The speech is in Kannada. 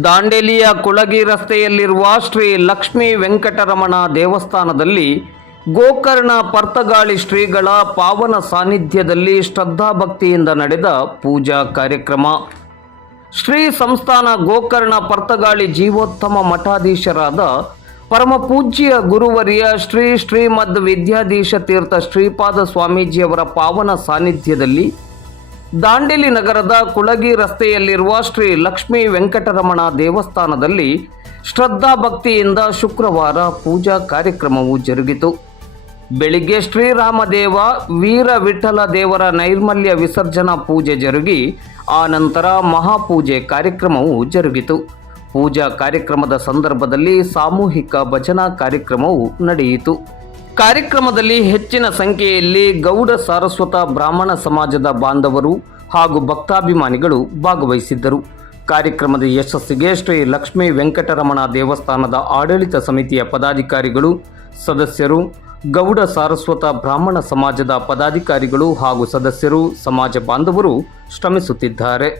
ದಾಂಡೇಲಿಯ ಕುಳಗಿ ರಸ್ತೆಯಲ್ಲಿರುವ ಶ್ರೀ ಲಕ್ಷ್ಮೀ ವೆಂಕಟರಮಣ ದೇವಸ್ಥಾನದಲ್ಲಿ ಗೋಕರ್ಣ ಪರ್ತಗಾಳಿ ಶ್ರೀಗಳ ಪಾವನ ಸಾನ್ನಿಧ್ಯದಲ್ಲಿ ಶ್ರದ್ಧಾಭಕ್ತಿಯಿಂದ ನಡೆದ ಪೂಜಾ ಕಾರ್ಯಕ್ರಮ. ಶ್ರೀ ಸಂಸ್ಥಾನ ಗೋಕರ್ಣ ಪರ್ತಗಾಳಿ ಜೀವೋತ್ತಮ ಮಠಾಧೀಶರಾದ ಪರಮ ಪೂಜ್ಯ ಗುರುವರಿಯ ಶ್ರೀ ಶ್ರೀಮದ್ ವಿದ್ಯಾಧೀಶ ತೀರ್ಥ ಶ್ರೀಪಾದ ಸ್ವಾಮೀಜಿಯವರ ಪಾವನ ಸಾನ್ನಿಧ್ಯದಲ್ಲಿ ದಾಂಡೇಲಿ ನಗರದ ಕುಳಗಿ ರಸ್ತೆಯಲ್ಲಿರುವ ಶ್ರೀ ಲಕ್ಷ್ಮೀ ವೆಂಕಟರಮಣ ದೇವಸ್ಥಾನದಲ್ಲಿ ಶ್ರದ್ಧಾಭಕ್ತಿಯಿಂದ ಶುಕ್ರವಾರ ಪೂಜಾ ಕಾರ್ಯಕ್ರಮವು ಜರುಗಿತು. ಬೆಳಿಗ್ಗೆ ಶ್ರೀರಾಮದೇವ ವೀರ ವಿಠಲ ದೇವರ ನೈರ್ಮಲ್ಯ ವಿಸರ್ಜನಾ ಪೂಜೆ ಜರುಗಿ ಆ ನಂತರ ಮಹಾಪೂಜೆ ಕಾರ್ಯಕ್ರಮವು ಜರುಗಿತು. ಪೂಜಾ ಕಾರ್ಯಕ್ರಮದ ಸಂದರ್ಭದಲ್ಲಿ ಸಾಮೂಹಿಕ ಭಜನಾ ಕಾರ್ಯಕ್ರಮವು ನಡೆಯಿತು. ಕಾರ್ಯಕ್ರಮದಲ್ಲಿ ಹೆಚ್ಚಿನ ಸಂಖ್ಯೆಯಲ್ಲಿ ಗೌಡ ಸಾರಸ್ವತ ಬ್ರಾಹ್ಮಣ ಸಮಾಜದ ಬಾಂಧವರು ಹಾಗೂ ಭಕ್ತಾಭಿಮಾನಿಗಳು ಭಾಗವಹಿಸಿದ್ದರು. ಕಾರ್ಯಕ್ರಮದ ಯಶಸ್ಸಿಗೆ ಶ್ರೀ ಲಕ್ಷ್ಮೀ ವೆಂಕಟರಮಣ ದೇವಸ್ಥಾನದ ಆಡಳಿತ ಸಮಿತಿಯ ಪದಾಧಿಕಾರಿಗಳು, ಸದಸ್ಯರು, ಗೌಡ ಸಾರಸ್ವತ ಬ್ರಾಹ್ಮಣ ಸಮಾಜದ ಪದಾಧಿಕಾರಿಗಳು ಹಾಗೂ ಸದಸ್ಯರು, ಸಮಾಜ ಬಾಂಧವರು ಶ್ರಮಿಸುತ್ತಿದ್ದಾರೆ.